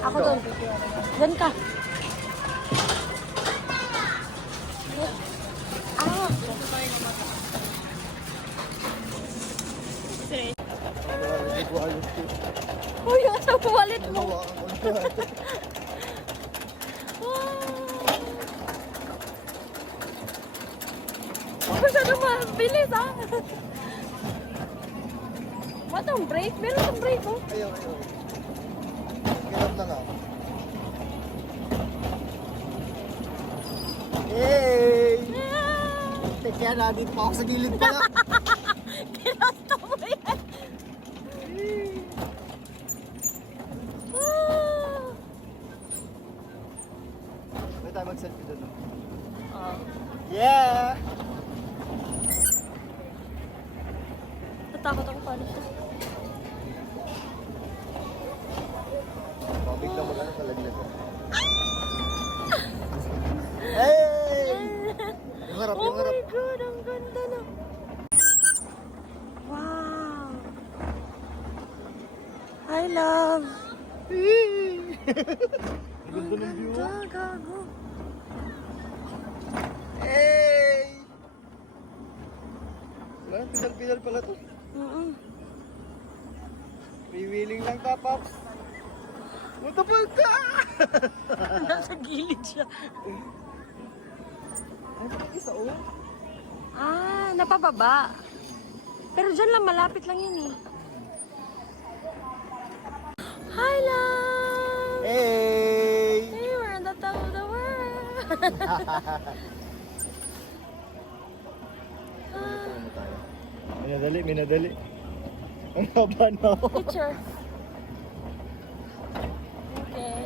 Ako doon. Diyan ka. Ah. Uy, asa wallet mo? Masyado mabilis ah. What ang break? Meron ang break oh. Ayaw. Hirap na lang. Hey! Kaya lagi pa ako sa gilid pala. Kinasta mo yan. Ah. May tayo mag-selfie doon. No? Ah. Yeah! Natakot ako paano siya. Bigla mo lang palaglag ko. Hey! Yung harap, Oh yung harap. my God, ang ganda na. Wow. Hi, love. Ang ganda ng view. Ganda, gago. Hey! Wala, pinal-pinal pala to. May wheeling lang ka, Pops. What the fuck ka? Nasa gilid siya. Ay, isa oh. Ah, napababa. Pero dyan lang, malapit lang yun eh. Hi, love! Hey! Hey, we're on the top of the world! Minadali. Ang haba na ako. Picture. Okay.